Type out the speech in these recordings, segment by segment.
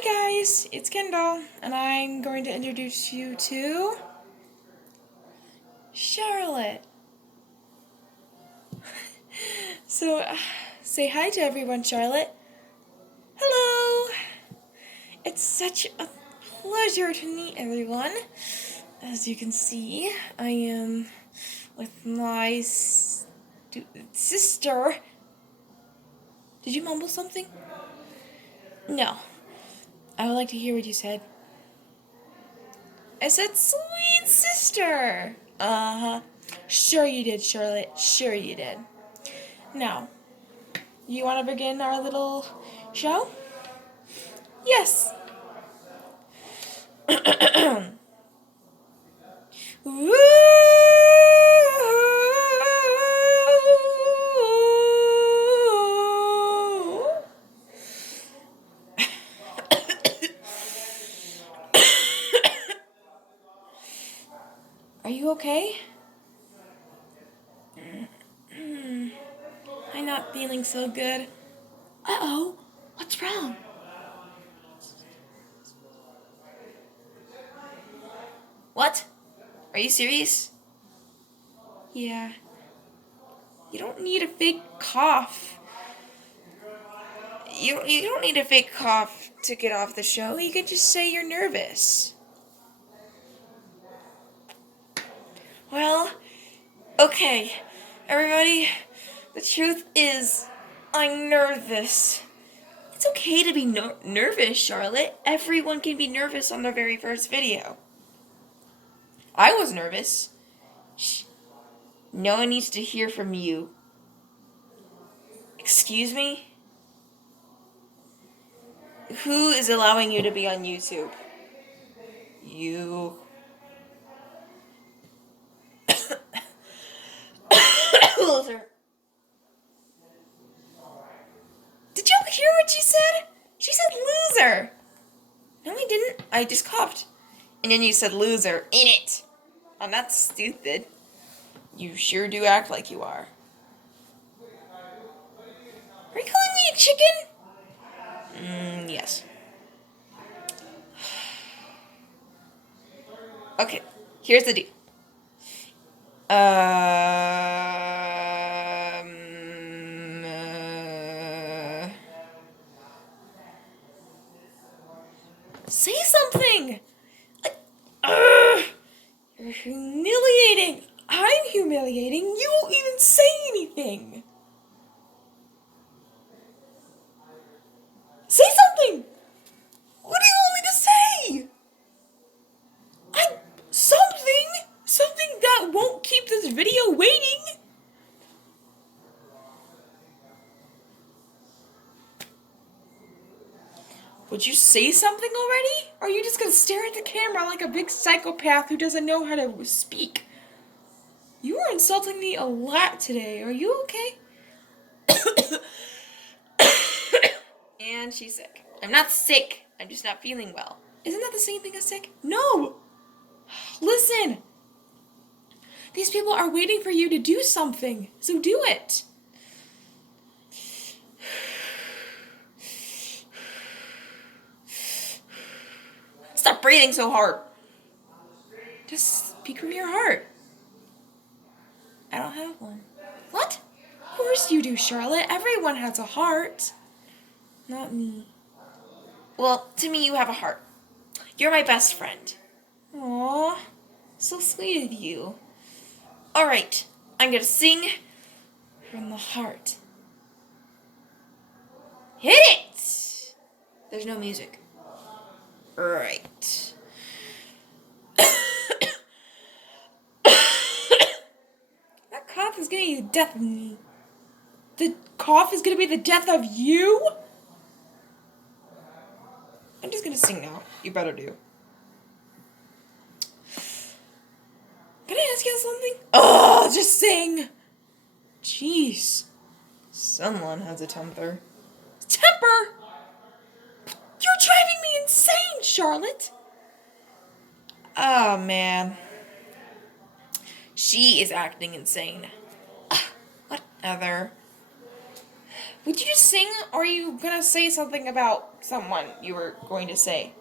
Hi guys, it's Kendall, and I'm going to introduce you to Charlotte. So, say hi to everyone, Charlotte. Hello! It's such a pleasure to meet everyone. As you can see, I am with my sister. Did you mumble something? No. I would like to hear what you said. I said, sweet sister. Uh-huh. Sure you did, Charlotte. Sure you did. Now, you want to begin our little show? Yes. Woo! Are you okay? I'm not feeling so good. Uh-oh. What's wrong? What? Are you serious? Yeah. You don't need a fake cough. You don't need a fake cough to get off the show. You can just say you're nervous. Well, okay. Everybody, the truth is, I'm nervous. It's okay to be nervous, Charlotte. Everyone can be nervous on their very first video. I was nervous. Shh. No one needs to hear from you. Excuse me? Who is allowing you to be on YouTube? You. Loser. Did you hear what she said? She said loser. No, I didn't. I just coughed. And then you said loser. In it. I'm not stupid. You sure do act like you are. Are you calling me a chicken? Yes. Okay, here's the deal. Um, say something! You're humiliating! I'm humiliating! You won't even say anything! Say something! What do you want me to say? Something that won't keep this video waiting! Would you say something already? Or are you just gonna stare at the camera like a big psychopath who doesn't know how to speak? You were insulting me a lot today. Are you okay? And she's sick. I'm not sick. I'm just not feeling well. Isn't that the same thing as sick? No! Listen! These people are waiting for you to do something. So do it. Stop breathing so hard. Just speak from your heart. I don't have one. What? Of course you do, Charlotte. Everyone has a heart. Not me. Well, to me you have a heart. You're my best friend. Aww. So sweet of you. Alright, I'm gonna sing from the heart. Hit it! There's no music. Right. That cough is gonna be the death of me. The cough is gonna be the death of you? I'm just gonna sing now. You better do. Can I ask you something? Oh, just sing! Jeez. Someone has a temper. Temper? You're driving me insane, Charlotte! Oh, man. She is acting insane. Whatever. Would you just sing, or are you gonna say something about someone you were going to say?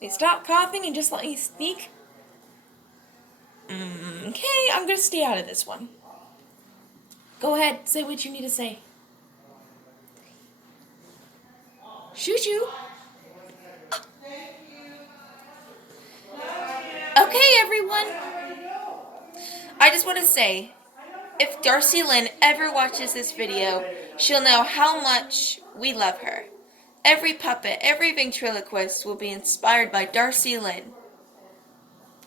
Hey, stop coughing and just let me speak. Okay, I'm gonna stay out of this one. Go ahead, say what you need to say. Shoo-shoo. Okay, everyone. I just want to say, if Darcy Lynn ever watches this video, she'll know how much we love her. Every puppet, every ventriloquist will be inspired by Darcy Lynn.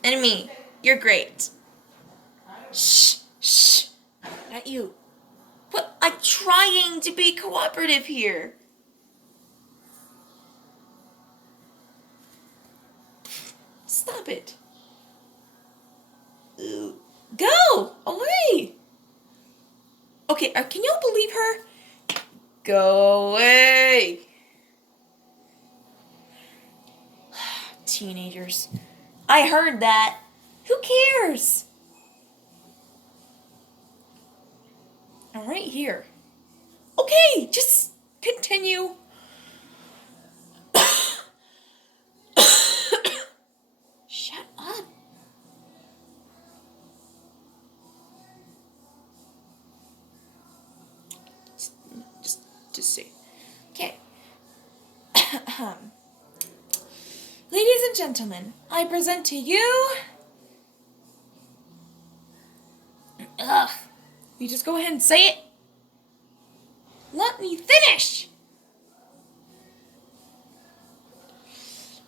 And me. You're great. Shh, shh. Not you. But I'm trying to be cooperative here. Stop it. Go away. Okay, can y'all believe her? Go away. Teenagers. I heard that. Who cares? I'm right here. Okay, just continue. Shut up. Just say. Okay. Ladies and gentlemen, I present to you... Ugh. You just go ahead and say it. Let me finish.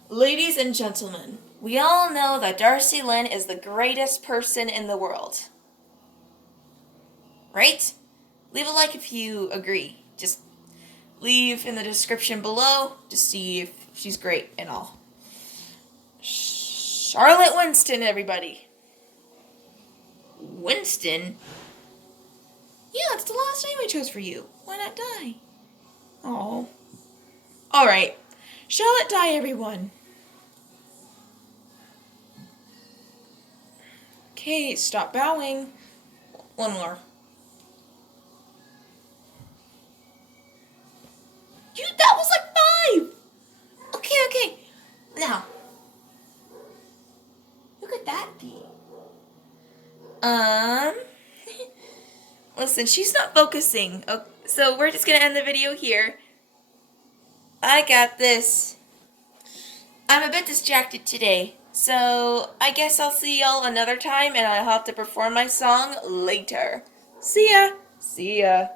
Ladies and gentlemen, we all know that Darcy Lynn is the greatest person in the world. Right? Leave a like if you agree. Just leave in the description below to see if she's great and all. Charlotte Winston, everybody. Winston? Yeah, it's the last name I chose for you. Why not die? Oh. Alright. Charlotte die, everyone. Okay, stop bowing. One more. That was like 5! Okay. Now. Look at that thing. Listen, she's not focusing. Okay, so we're just gonna end the video here. I got this. I'm a bit distracted today, so I guess I'll see y'all another time and I'll have to perform my song later. See ya! See ya!